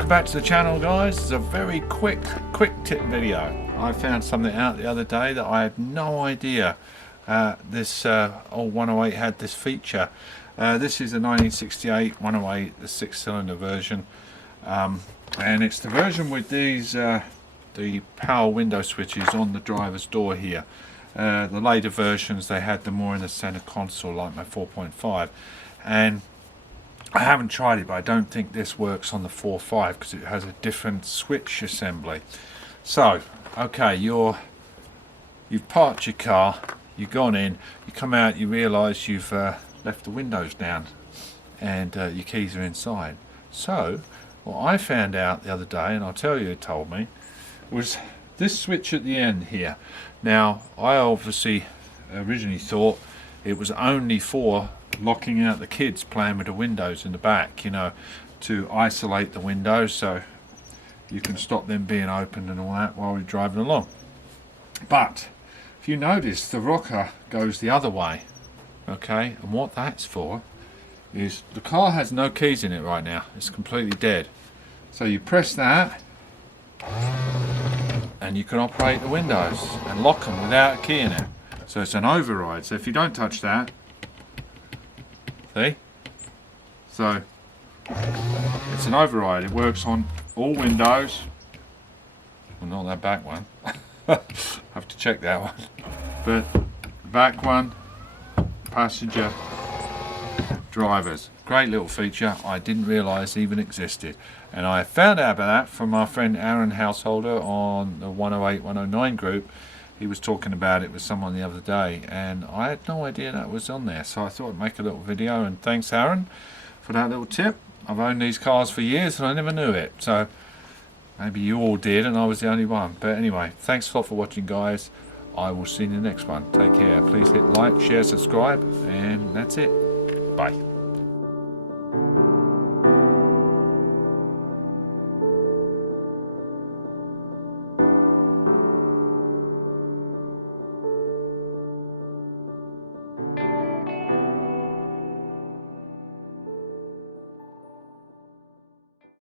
welcome back to the channel, guys. It's a very quick tip video. I found something out the other day that I had no idea this old 108 had this feature. This is a 1968 108, the 6-cylinder version, and it's the version with these the power window switches on the driver's door here. The later versions, they had them more in the center console, like my 4.5, and I haven't tried it, but I don't think this works on the 4.5 because it has a different switch assembly. So, okay, you've parked your car, you've gone in, you come out, you realise you've left the windows down, and your keys are inside. So, what I found out the other day, and I'll tell you, it told me, was this switch at the end here. Now, I obviously originally thought it was only for locking out the kids playing with the windows in the back, you know, to isolate the windows so you can stop them being opened and all that while you're driving along. But if you notice, the rocker goes the other way, okay, and what that's for is the car has no keys in it right now. It's completely dead. So you press that and you can operate the windows and lock them without a key in it. So it's an override. So if you don't touch that, see? So it's an override. It works on all windows. Well, not that back one. Have to check that one. But back one, passenger, drivers. Great little feature I didn't realise even existed. And I found out about that from our friend Aaron Householder on the 108, 109 group. He was talking about it with someone the other day, and I had no idea that was on there, so I thought I'd make a little video. And thanks, Aaron, for that little tip. I've owned these cars for years and I never knew it, so maybe you all did and I was the only one. But anyway, thanks a lot for watching, guys. I will see you in the next one. Take care. Please hit like, share, subscribe, and that's it. Bye.